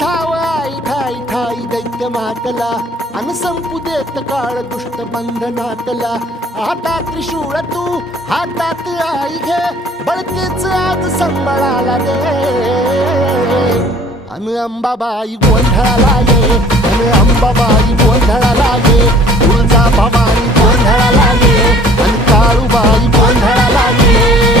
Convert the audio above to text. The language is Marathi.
धाव आई ठाई ठाई दैत्य मातला अन संपू देत काळ दुष्ट बंधनातला हातात त्रिशूळ तू हातात आई घे बळकेच आज संबळाला दे अन अंबाबाई गोंधळाला ये अन अंबाबाई गोंधळाला ये तुळजा भवानी गोंधळाला ये अन काळूबाई गोंधळाला ये